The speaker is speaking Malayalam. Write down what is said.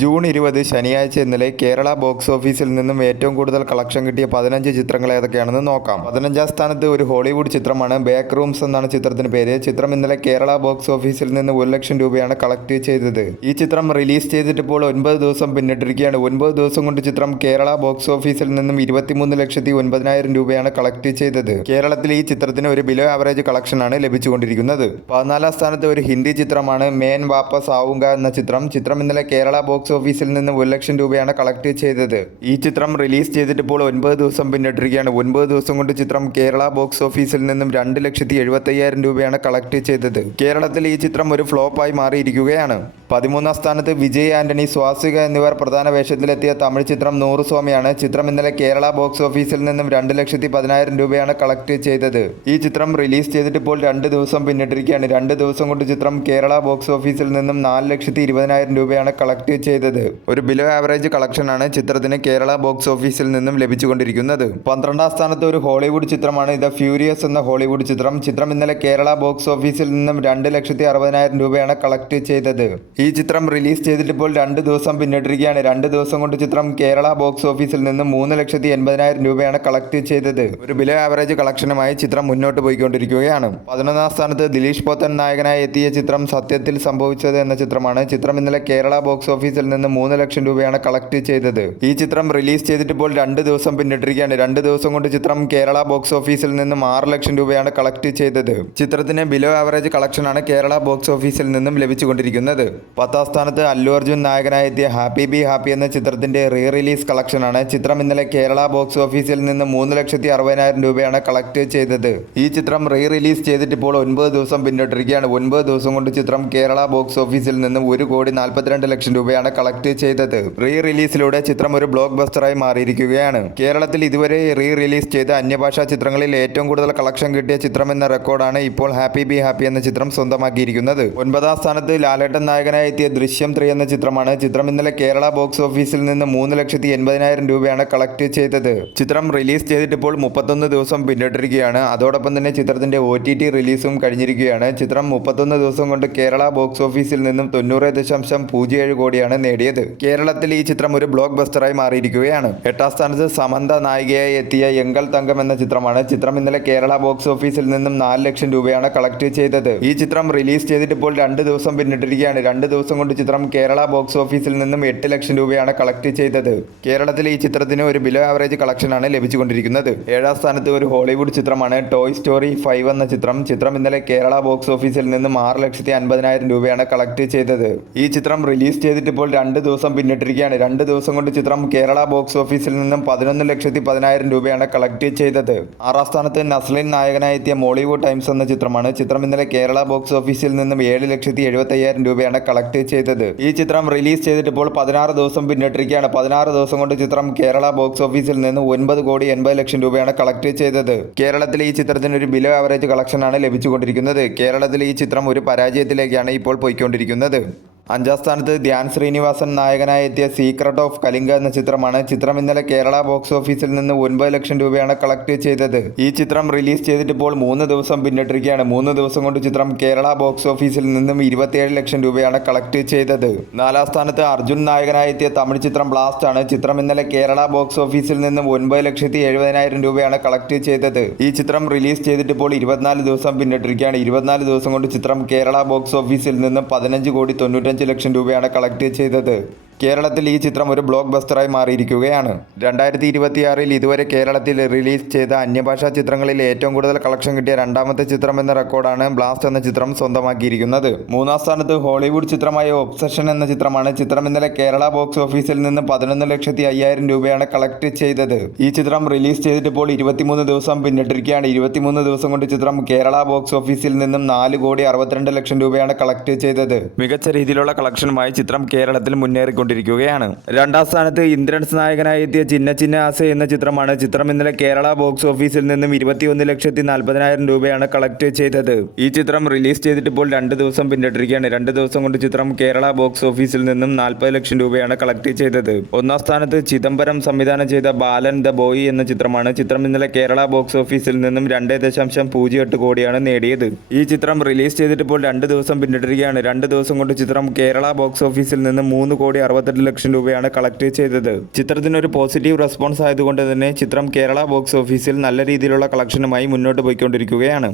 ജൂൺ 20 ശനിയാഴ്ച ഇന്നലെ കേരള ബോക്സ് ഓഫീസിൽ നിന്നും ഏറ്റവും കൂടുതൽ കളക്ഷൻ കിട്ടിയ 15 ചിത്രങ്ങൾ ഏതൊക്കെയാണെന്ന് നോക്കാം. 15ാം സ്ഥാനത്ത് ഒരു ഹോളിവുഡ് ചിത്രമാണ് ബാക്ക് റൂംസ് എന്നാണ് ചിത്രത്തിന് പേര്. ചിത്രം ഇന്നലെ കേരള ബോക്സ് ഓഫീസിൽ നിന്ന് 1 ലക്ഷം രൂപയാണ് കളക്ട് ചെയ്തത്. ഈ ചിത്രം റിലീസ് ചെയ്തിട്ട് ഇപ്പോൾ 9 ദിവസം പിന്നിട്ടിരിക്കുകയാണ്. 9 ദിവസം കൊണ്ട് ചിത്രം കേരള ബോക്സ് ഓഫീസിൽ നിന്നും 23,09,000 രൂപയാണ് കളക്ട് ചെയ്തത്. കേരളത്തിൽ ഈ ചിത്രത്തിന് ഒരു ബിലോ ആവറേജ് കളക്ഷനാണ് ലഭിച്ചുകൊണ്ടിരിക്കുന്നത്. 14ാം സ്ഥാനത്ത് ഒരു ഹിന്ദി ചിത്രമാണ് മേൻ വാപ്പസ് ആവുക എന്ന ചിത്രം. ചിത്രം ഇന്നലെ കേരള ബോക്സ് ഓഫീസിൽ നിന്ന് 1 ലക്ഷം രൂപയാണ് കളക്ട് ചെയ്തത്. ഈ ചിത്രം റിലീസ് ചെയ്തിട്ട് ഇപ്പോൾ 9 ദിവസം പിന്നിട്ടിരിക്കുകയാണ്. 9 ദിവസം കൊണ്ട് ചിത്രം കേരള ബോക്സ് ഓഫീസിൽ നിന്നും 2,75,000 രൂപയാണ് കളക്ട് ചെയ്തത്. കേരളത്തിൽ ഈ ചിത്രം ഒരു ഫ്ലോപ്പായി മാറിയിരിക്കുകയാണ്. 13ാം സ്ഥാനത്ത് വിജയ് ആന്റണി, സ്വാസിക എന്നിവർ പ്രധാന വേഷത്തിലെത്തിയ തമിഴ് ചിത്രം 100 സ്വാമിയാണ്. ചിത്രം ഇന്നലെ കേരള ബോക്സ് ഓഫീസിൽ നിന്നും 2,10,000 രൂപയാണ് കളക്ട് ചെയ്തത്. ഈ ചിത്രം റിലീസ് ചെയ്തിട്ട് ഇപ്പോൾ 2 ദിവസം പിന്നിട്ടിരിക്കുകയാണ്. 2 ദിവസം കൊണ്ട് ചിത്രം കേരള ബോക്സ് ഓഫീസിൽ നിന്നും 4,20,000 രൂപയാണ് കളക്ട് ചെയ്തത്. ഒരു ബിലോ ആവറേജ് കളക്ഷനാണ് ചിത്രത്തിന് കേരള ബോക്സ് ഓഫീസിൽ നിന്നും ലഭിച്ചുകൊണ്ടിരിക്കുന്നത്. 12ാം സ്ഥാനത്ത് ഒരു ഹോളിവുഡ് ചിത്രമാണ് ദ ഫ്യൂരിയസ് എന്ന ഹോളിവുഡ് ചിത്രം. ചിത്രം ഇന്നലെ കേരള ബോക്സ് ഓഫീസിൽ നിന്നും 2,60,000 രൂപയാണ് കളക്ട് ചെയ്തത്. ഈ ചിത്രം റിലീസ് ചെയ്തിട്ട് ഇപ്പോൾ 2 ദിവസം പിന്നിട്ടിരിക്കുകയാണ്. 2 ദിവസം കൊണ്ട് ചിത്രം കേരള ബോക്സ് ഓഫീസിൽ നിന്നും 3,80,000 രൂപയാണ് കളക്ട് ചെയ്തത്. ഒരു ബിലോ ആവറേജ് കളക്ഷനുമായി ചിത്രം മുന്നോട്ട് പോയിക്കൊണ്ടിരിക്കുകയാണ്. 11ാം സ്ഥാനത്ത് ദിലീഷ് പോത്തൻ നായകനായി എത്തിയ ചിത്രം സത്യത്തിൽ സംഭവിച്ചത് എന്ന ചിത്രമാണ്. ചിത്രം ഇന്നലെ കേരള ബോക്സ് ഓഫീസിൽ നിന്ന് 3 ലക്ഷം രൂപയാണ് കളക്ട് ചെയ്തത്. ഈ ചിത്രം റിലീസ് ചെയ്തിട്ട് ഇപ്പോൾ 2 ദിവസം പിന്നിട്ടിരിക്കുകയാണ്. 2 ദിവസം കൊണ്ട് ചിത്രം കേരള ബോക്സ് ഓഫീസിൽ നിന്നും 6 ലക്ഷം രൂപയാണ് കളക്ട് ചെയ്തത്. ചിത്രത്തിന് ബിലോ ആവറേജ് കളക്ഷനാണ് കേരള ബോക്സ് ഓഫീസിൽ നിന്നും ലഭിച്ചുകൊണ്ടിരിക്കുന്നത്. 10ാം സ്ഥാനത്ത് അല്ലു അർജുൻ നായകനായി എത്തിയ ഹാപ്പി ബി ഹാപ്പി എന്ന ചിത്രത്തിന്റെ റീ റിലീസ് കളക്ഷനാണ്. ചിത്രം ഇന്നലെ കേരള ബോക്സ് ഓഫീസിൽ നിന്ന് 3,60,000 രൂപയാണ് കളക്ട് ചെയ്തത്. ഈ ചിത്രം റീ റിലീസ് ചെയ്തിട്ട് ഇപ്പോൾ 9 ദിവസം പിന്നിട്ടിരിക്കുകയാണ്. 9 ദിവസം കൊണ്ട് ചിത്രം കേരള ബോക്സ് ഓഫീസിൽ നിന്നും 1,42,00,000 രൂപയാണ് കളക്ട് ചെയ്തത്. റീ റിലീസിലൂടെ ചിത്രം ഒരു ബ്ലോക്ക് ബസ്റ്ററായി മാറിയിരിക്കുകയാണ്. കേരളത്തിൽ ഇതുവരെ റീ റിലീസ് ചെയ്ത അന്യഭാഷാ ചിത്രങ്ങളിൽ ഏറ്റവും കൂടുതൽ കളക്ഷൻ കിട്ടിയ ചിത്രം എന്ന റെക്കോർഡാണ് ഇപ്പോൾ ഹാപ്പി ബി ഹാപ്പി എന്ന ചിത്രം സ്വന്തമാക്കിയിരിക്കുന്നത്. 9ാം സ്ഥാനത്ത് ലാലേട്ടൻ നായകനായി എത്തിയ ദൃശ്യം 3 എന്ന ചിത്രമാണ്. ചിത്രം ഇന്നലെ കേരള ബോക്സ് ഓഫീസിൽ നിന്ന് 3,80,000 രൂപയാണ് കളക്ട് ചെയ്തത്. ചിത്രം റിലീസ് ചെയ്തിട്ട് ഇപ്പോൾ 31 ദിവസം പിന്നിട്ടിരിക്കുകയാണ്. അതോടൊപ്പം തന്നെ ചിത്രത്തിന്റെ OTT റിലീസും കഴിഞ്ഞിരിക്കുകയാണ്. ചിത്രം 31 ദിവസം കൊണ്ട് കേരള ബോക്സ് ഓഫീസിൽ നിന്നും 90.07 കോടിയാണ് നേടിയത്. കേരളത്തിൽ ഈ ചിത്രം ഒരു ബ്ലോക്ക് ബസ്റ്ററായി മാറിയിരിക്കുകയാണ്. 8ാം സ്ഥാനത്ത് സമന്ത നായികയായി എത്തിയ എങ്കൽ തങ്കം എന്ന ചിത്രമാണ്. ചിത്രം ഇന്നലെ കേരള ബോക്സ് ഓഫീസിൽ നിന്നും 4 ലക്ഷം രൂപയാണ് കളക്ട് ചെയ്തത്. ഈ ചിത്രം റിലീസ് ചെയ്തിട്ട് ഇപ്പോൾ 2 ദിവസം പിന്നിട്ടിരിക്കുകയാണ്. 2 ദിവസം കൊണ്ട് ചിത്രം കേരള ബോക്സ് ഓഫീസിൽ നിന്നും 8 ലക്ഷം രൂപയാണ് കളക്ട് ചെയ്തത്. കേരളത്തിൽ ഈ ചിത്രത്തിന് ഒരു ബിലോ ആവറേജ് കളക്ഷനാണ് ലഭിച്ചുകൊണ്ടിരിക്കുന്നത്. 7ാം സ്ഥാനത്ത് ഒരു ഹോളിവുഡ് ചിത്രമാണ് ടോയ് സ്റ്റോറി 5 എന്ന ചിത്രം. ചിത്രം ഇന്നലെ കേരള ബോക്സ് ഓഫീസിൽ നിന്നും 6,50,000 രൂപയാണ് കളക്ട് ചെയ്തത്. ഈ ചിത്രം റിലീസ് ചെയ്തിട്ട് ഇപ്പോൾ 2 ദിവസം പിന്നിട്ടിരിക്കുകയാണ്. 2 ദിവസം കൊണ്ട് ചിത്രം കേരള ബോക്സ് ഓഫീസിൽ നിന്നും 11,10,000 രൂപയാണ് കളക്ട് ചെയ്തത്. 6ാം സ്ഥാനത്ത് നസ്ലിൻ നായകനായി എത്തിയ മോളിവുഡ് ടൈംസ് എന്ന ചിത്രമാണ്. ചിത്രം ഇന്നലെ കേരള ബോക്സ് ഓഫീസിൽ നിന്നും 7,75,000 രൂപയാണ് കളക്ട് ചെയ്തത്. ഈ ചിത്രം റിലീസ് ചെയ്തിട്ട് ഇപ്പോൾ 16 ദിവസം പിന്നിട്ടിരിക്കുകയാണ്. 16 ദിവസം കൊണ്ട് ചിത്രം കേരള ബോക്സ് ഓഫീസിൽ നിന്ന് 9,80,00,000 രൂപയാണ് കളക്ട് ചെയ്തത്. കേരളത്തിൽ ഈ ചിത്രത്തിന് ഒരു ബിലോ ആവറേജ് കളക്ഷനാണ് ലഭിച്ചുകൊണ്ടിരിക്കുന്നത്. കേരളത്തിൽ ഈ ചിത്രം ഒരു പരാജയത്തിലേക്കാണ് ഇപ്പോൾ പോയിക്കൊണ്ടിരിക്കുന്നത്. 5ാം സ്ഥാനത്ത് ധ്യാൻ ശ്രീനിവാസൻ നായകനായി എത്തിയ സീക്രട്ട് ഓഫ് കലിംഗ എന്ന ചിത്രമാണ്. ചിത്രം ഇന്നലെ കേരള ബോക്സ് ഓഫീസിൽ നിന്ന് 9 ലക്ഷം രൂപയാണ് കളക്ട് ചെയ്തത്. ഈ ചിത്രം റിലീസ് ചെയ്തിട്ട് ഇപ്പോൾ 3 ദിവസം പിന്നിട്ടിരിക്കുകയാണ്. 3 ദിവസം കൊണ്ട് ചിത്രം കേരള ബോക്സ് ഓഫീസിൽ നിന്നും 27 ലക്ഷം രൂപയാണ് കളക്ട് ചെയ്തത്. 4ാം സ്ഥാനത്ത് അർജുൻ നായകനായി എത്തിയ തമിഴ് ചിത്രം ബ്ലാസ്റ്റ് ആണ്. ചിത്രം ഇന്നലെ കേരള ബോക്സ് ഓഫീസിൽ നിന്നും 9,70,000 രൂപയാണ് കളക്ട് ചെയ്തത്. ഈ ചിത്രം റിലീസ് ചെയ്തിട്ട് ഇപ്പോൾ 24 ദിവസം പിന്നിട്ടിരിക്കുകയാണ്. 24 ദിവസം കൊണ്ട് ചിത്രം കേരള ബോക്സ് ഓഫീസിൽ നിന്നും 15,95,00,000 രൂപയാണ് കളക്ട് ചെയ്തത്. കേരളത്തിൽ ഈ ചിത്രം ഒരു ബ്ലോക്ക് ബസ്റ്ററായി മാറിയിരിക്കുകയാണ്. 2026 ഇതുവരെ കേരളത്തിൽ റിലീസ് ചെയ്ത അന്യഭാഷാ ചിത്രങ്ങളിൽ ഏറ്റവും കൂടുതൽ കളക്ഷൻ കിട്ടിയ 2ാമത്തെ ചിത്രം എന്ന റെക്കോർഡാണ് ബ്ലാസ്റ്റ് എന്ന ചിത്രം സ്വന്തമാക്കിയിരിക്കുന്നത്. 3ാം സ്ഥാനത്ത് ഹോളിവുഡ് ചിത്രമായ ഒബ്സഷൻ എന്ന ചിത്രമാണ്. ചിത്രം ഇന്നലെ കേരള ബോക്സ് ഓഫീസിൽ നിന്ന് 11,50,000 രൂപയാണ് കളക്ട് ചെയ്തത്. ഈ ചിത്രം റിലീസ് ചെയ്തിട്ട് ഇപ്പോൾ 23 ദിവസം പിന്നിട്ടിരിക്കുകയാണ്. 23 ദിവസം കൊണ്ട് ചിത്രം കേരള ബോക്സ് ഓഫീസിൽ നിന്നും 4,62,00,000 രൂപയാണ് കളക്ട് ചെയ്തത്. മികച്ച രീതിയിലുള്ള കളക്ഷനുമായി ചിത്രം കേരളത്തിൽ മുന്നേറിക്കൊണ്ടിരിക്കുകയാണ്. 2ാം സ്ഥാനത്ത് ഇന്ദ്രൻസ് നായകനായി എത്തിയ ചിന്ന ചിന്ന ആസെ എന്ന ചിത്രമാണ്. ചിത്രം ഇന്നലെ കേരള ബോക്സ് ഓഫീസിൽ നിന്നും 21,40,000 രൂപയാണ് കളക്ട് ചെയ്തത്. ഈ ചിത്രം റിലീസ് ചെയ്തിട്ട് ഇപ്പോൾ 2 ദിവസം പിന്നിട്ടിരിക്കുകയാണ്. 2 ദിവസം കൊണ്ട് ചിത്രം കേരള ബോക്സ് ഓഫീസിൽ നിന്നും 40 ലക്ഷം രൂപയാണ് കളക്ട് ചെയ്തത്. 1ാം സ്ഥാനത്ത് ചിദംബരം സംവിധാനം ചെയ്ത ബാലൻ ദ ബോയ് എന്ന ചിത്രമാണ്. ചിത്രം ഇന്നലെ കേരള ബോക്സ് ഓഫീസിൽ നിന്നും 2.08 കോടിയാണ് നേടിയത്. ഈ ചിത്രം റിലീസ് ചെയ്തിട്ട് ഇപ്പോൾ 2 ദിവസം പിന്നിട്ടിരിക്കുകയാണ്. 2 ദിവസം കൊണ്ട് ചിത്രം കേരള ബോക്സ് ഓഫീസിൽ നിന്നും 3,60,00,000 68 ലക്ഷം രൂപയാണ് കളക്ട് ചെയ്തത്. ചിത്രത്തിന് ഒരു പോസിറ്റീവ് റെസ്പോൺസ് ആയതുകൊണ്ട് തന്നെ ചിത്രം കേരള ബോക്സ് ഓഫീസിൽ നല്ല രീതിയിലുള്ള കളക്ഷനുമായി മുന്നോട്ട് പോയിക്കൊണ്ടിരിക്കുകയാണ്.